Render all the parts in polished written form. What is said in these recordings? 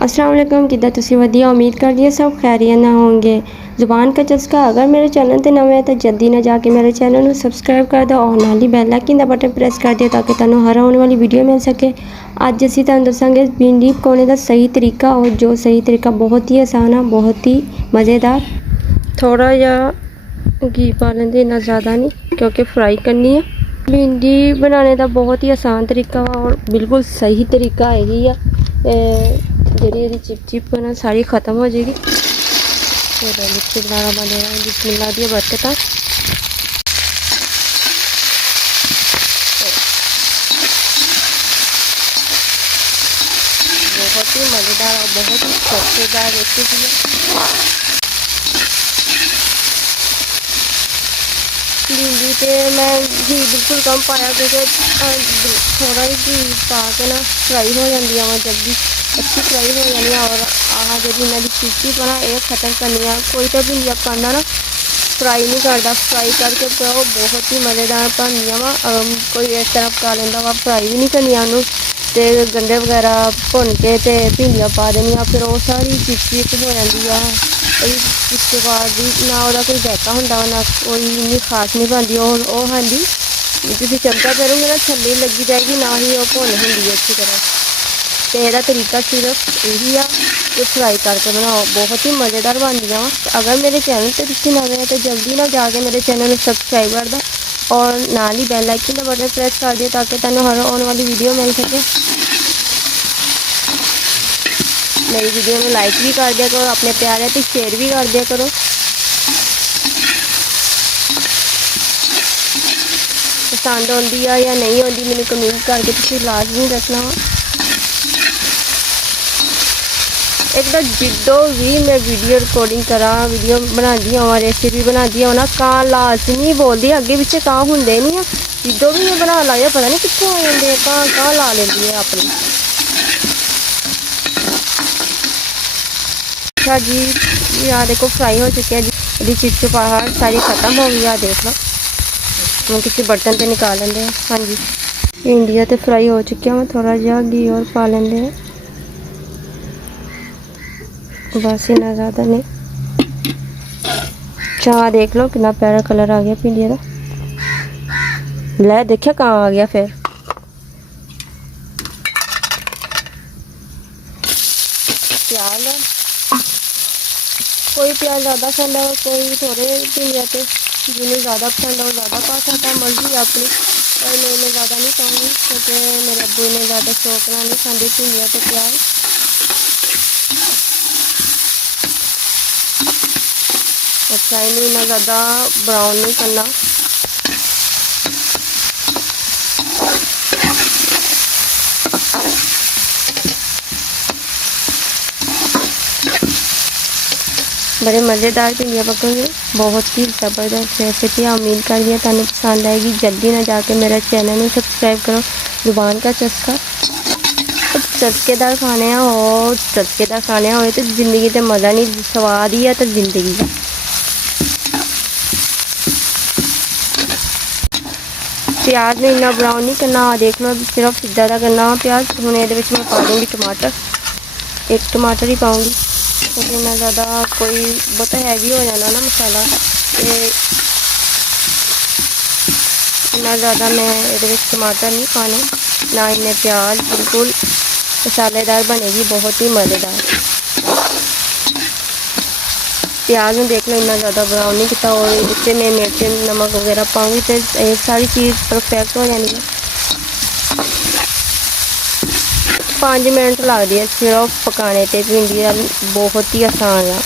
अस्सलाम वालेकुम किदा तुसी वधिया उम्मीद करदी है सब खैरियत ना होंगे। जुबान का चस्का अगर मेरे चैनल ते नवे है तो जल्दी ना जाके मेरे चैनल को सब्सक्राइब कर दो और नाल ही बैल आइकन दा बटन प्रेस कर दियो ताकि तुहानू हर आने वाली वीडियो मिल सके। अज असीं तुहानू दसांगे भिंडी पकाने का सही तरीका और जो सही तरीका बहुत ही आसान है, बहुत ही मज़ेदार। थोड़ा जिहा घी पा लेंदे, इन्ना ज़्यादा नहीं क्योंकि फ्राई करनी है। भिंडी बनाने का बहुत ही आसान तरीका और बिल्कुल सही तरीका यही है। जी चिप ना सारी ख़त्म हो जाएगी। मिर्ची बनाना बंद हो बिस्मिल्लाह दी बरकत। बहुत ही मज़ेदार और बहुत ही सस्तेदार रेसिपी है। भिंडी पे मैं घी बिल्कुल कम पाया क्योंकि थोड़ा ही घी पा के ना फ्राई हो जाती है, जल्दी अच्छी फ्राई हो जानी है। और आह जी इन्होंने चिप्ची बना ये खत्म करनी है। कोई तो भिंडियाँ पाना ना फ्राई नहीं करता, फ्राई करके तो बहुत ही मज़ेदार बनदियाँ वा। कोई इस तरह पका लेंदा वा, फ्राई भी नहीं करनी उन्होंने तो गंढे वगैरह भुन के तो भिंडियाँ पा देनियाँ, फिर वो सारी चिप हो जाती है। इसके बाद ना वह कोई जायका होंदा ना कोई इन्नी खास नहीं बनती। और हाँ जी तुम चमचा करोगे ना थल्ले लगी जाएगी, ना ही वो भुन होंगी अच्छी तरह। तो यह तरीका सिर्फ यही आ कि फ्राई करके बनाओ, बहुत ही मज़ेदार बनदियाँ वा। अगर मेरे चैनल पर तुम नवे हैं तो जल्दी ना जाके मेरे चैनल को सब्सक्राइब कर दो और नाल ही बैल आइकन का बटन प्रेस कर दियो ताकि तुहानू हर आने वाली वीडियो मिल सके। मेरी वीडियो में लाइक भी कर दिया करो, अपने प्यारे तो शेयर भी कर दिया करो। पसंद आती है या नहीं आती मैंने कमेंट करके तुम लाजमी दसना वा। एक तो जिद्दों भी मैं वीडियो रिकॉर्डिंग करा, वीडियो बनाती हूँ, रेसिपी बनाती हूँ ना, कां लाजमी बोलती अगे पिछे कां होंगे नहीं है। जिद्दों भी मैं बना ला पता नहीं कितों आ जाते कां ला लेंदी है अपनी। अच्छा जी यहाँ देखो फ्राई हो चुके हैं जी, चिपचिपाहट सारी ख़त्म हो गई है। देख लो हम किसी बर्तन पे निकाल लेंगे। हाँ जी भिंडियाँ तो फ्राई हो चुकी हैं, थोड़ा जहा घी और पा लेंगे हैं, बस इन्ना ज़्यादा नहीं। चाह देख लो कितना प्यारा कलर आ गया भिंडिया का। लै देखिया कहाँ आ गया फिर। प्याज कोई प्याज ज़्यादा खांदा है, कोई थोड़े भिंडिया तो जिन्हें ज़्यादा पसंद है वो ज़्यादा पा सकता है, मर्जी अपनी। पर मैं ज़्यादा नहीं खाऊंगी क्योंकि मेरे अब्बू ने ज़्यादा शौक ना नहीं खाती भिंडिया तो प्याज। अच्छा इन्हें इन्ना ज़्यादा ब्राउन नहीं करना। बड़े मज़ेदार भिंडियाँ पकेंगे, बहुत ही ज़बरदस्त रेसिपी। उम्मीद करती हूँ तुहानू पसंद आएगी। जल्दी ना जाके मेरा चैनल को सब्सक्राइब करो। जुबान का चस्का चस्केदार खाने हो, चस्केदार खाने हो तो ज़िंदगी तो मज़ा नहीं, स्वाद ही है तो ज़िंदगी है। प्याज ने इन्ना ब्राउन नहीं करना, देख लो सिर्फ सीधा दा करना प्याज। हूँ ये मैं पा दूँगी टमाटर, एक टमाटर ही पाऊँगी क्योंकि इन्ना ज़्यादा कोई बहुत हैवी हो जाना ना मसाला, तो इन्ना ज़्यादा मैं ये टमाटर नहीं पाने, ना इन्ने प्याज। बिल्कुल मसालेदार बनेगी, बहुत ही मज़ेदार। प्याज में देख लो इन्ना ज़्यादा ब्राउन नहीं किया और इससे मैं मिर्च नमक वगैरह पाऊँगी तो ये सारी चीज़ परफेक्ट हो जानी है। 5 मिनट लगती है सिर्फ पकाने ते भिंडी, बहुत ही आसान है।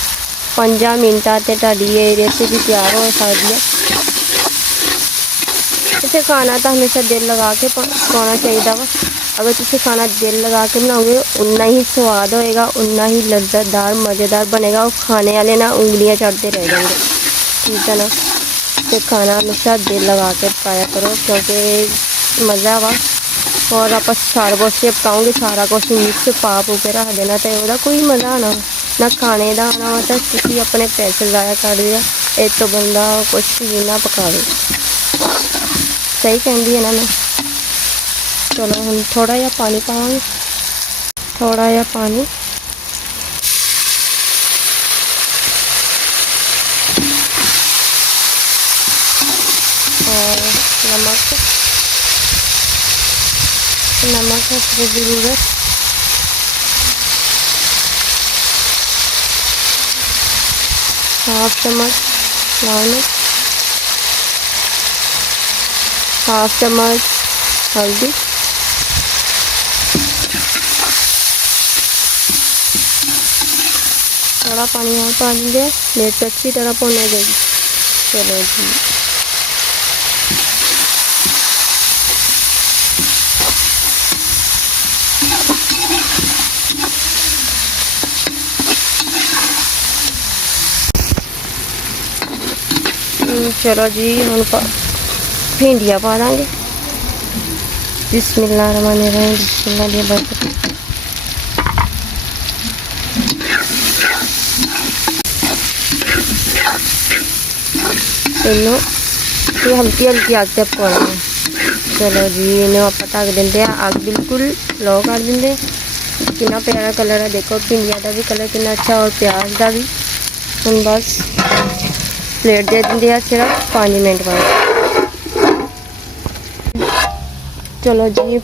5 मिनटा ते तुहाडी ये रेसिपी तैयार हो सकती है। इसे खाना तो हमेशा दिल लगा के पकाना चाहिए वा। अगर तुम खाना दिल लगा के बनाओगे उन्ना ही स्वाद होएगा, उन्ना ही लज्जतदार मज़ेदार बनेगा और खाने वाले ना उंगलियां चढ़ते रह जाएंगे। ठीक है ना, तो खाना हमेशा दिल लगा के पकाया करो क्योंकि मज़ा वा। और आप सारा कुछ पकाओगे, सारा कुछ मिक्स पा पू के रख देना तो वह कोई मज़ा आना ना खाने का आना वा। तो तुम अपने पैसे ज़ाया कर दिया, एक तो बंदा कुछ भी ना पकावे। सही कहती है ना मैं। चलो हम थोड़ा जहा पानी पावांगे, थोड़ा जहा पानी नमक है इसकी ज़रूरत। हाफ चम्मच लाल मिर्च, हाफ चम्मच हल्दी, थोड़ा पानी और पा देंगे, मिर्च अच्छी तरह भुन जाएगी। चलो जी, चलो जी हम भिंडियाँ पा देंगे। बिस्मिल्लाहिर्रहमानिर्रहीम, बिस्मिल्लाह दिया बरकत। इन्हों ये हल्की हल्की आग ते पकाना है। चलो जी इन्हें आप ढक देंगे, आग बिल्कुल लो कर देंगे। कितना प्यारा कलर है, देखो भिंडिया का भी कलर कितना अच्छा और प्याज का भी। हम बस प्लेट दे देंगे सिर्फ 5 मिनट बाद। चलो जी,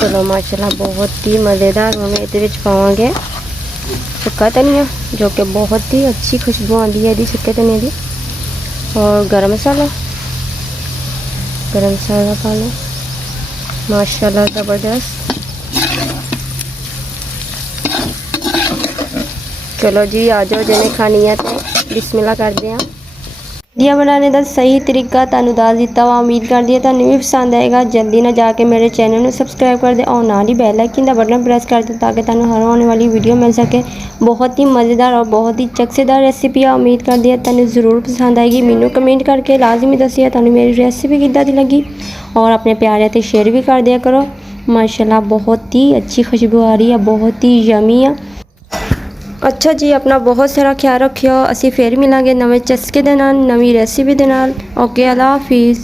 चलो माशाल्लाह बहुत ही मज़ेदार। हम ये पावे सुक्का धनिया जो कि बहुत ही अच्छी खुशबू आती है सुक्के धनिया की, और गरम मसाला पा लो माशाल्लाह ज़बरदस्त। चलो जी आ जाओ, जिन्हें खानी है तो बिस्मिल्लाह करते हैं। वीडियो बनाने का सही तरीका तुहानू दस दिता वा, उम्मीद करती है तुहानू भी पसंद आएगा। जल्दी ना जाके मेरे चैनल को सबसक्राइब कर दे और नाल ही बैल आइकन का बटन प्रेस कर दे ताकि तुहानू हर आने वाली वीडियो मिल सके। बहुत ही मज़ेदार और बहुत ही चस्केदार रेसिपी है, उम्मीद करती है तुहानू ज़रूर पसंद आएगी। मैनू कमेंट करके लाजमी दसिए तुहानू मेरी रेसिपी किद्दां दी लगी, और अपने प्यारे ते शेयर भी कर दिया करो। माशाल्लाह बहुत ही अच्छी खुशबू आ रही है, बहुत ही यमी है। अच्छा जी, अपना बहुत सारा ख्याल रखियो। असी फिर मिलांगे नवे चस्के दे नाल, नवी रेसिपी दे नाल। ओके, अल्लाह हाफिज़।